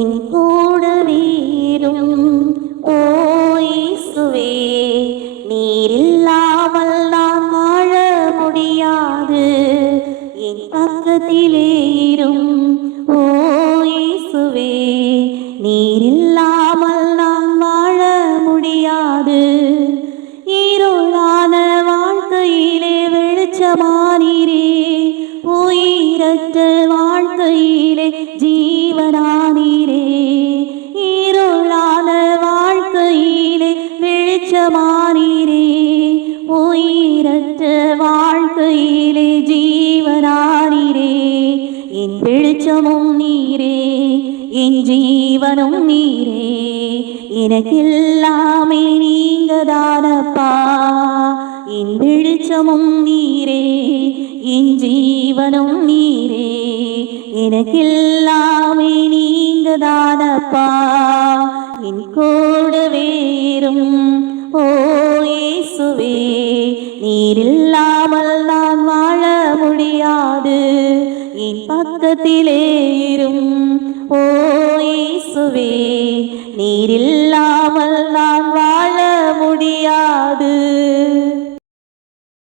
என் கூட வீரும் ஓ நீரில்லாமல் நான் வாழ முடியாது. என் பக்கத்திலே இரும். ஓ நான் வாழ முடியாது. இருளான வாழ்க்கையிலே வெளிச்சமானீரே. உயிரற்ற வாழ்க்கையிலே ஜீ வாழ்க்கையிலே ஜீவனானீரே. என் வெளிச்சமும் நீரே என் ஜீவனும் நீரே. எனக்கெல்லாமே நீங்க தானப்பா என் வெளிச்சமும் நீரே என் ஜீவனும் நீரே. எனக்கெல்லாமே நீங்க தானப்பா என் கூட வேறும் ஓ இயேசுவே நீரில் പാദത്തിലേരും ഓ യേസുവേ നീരില്ലാമൽ നാം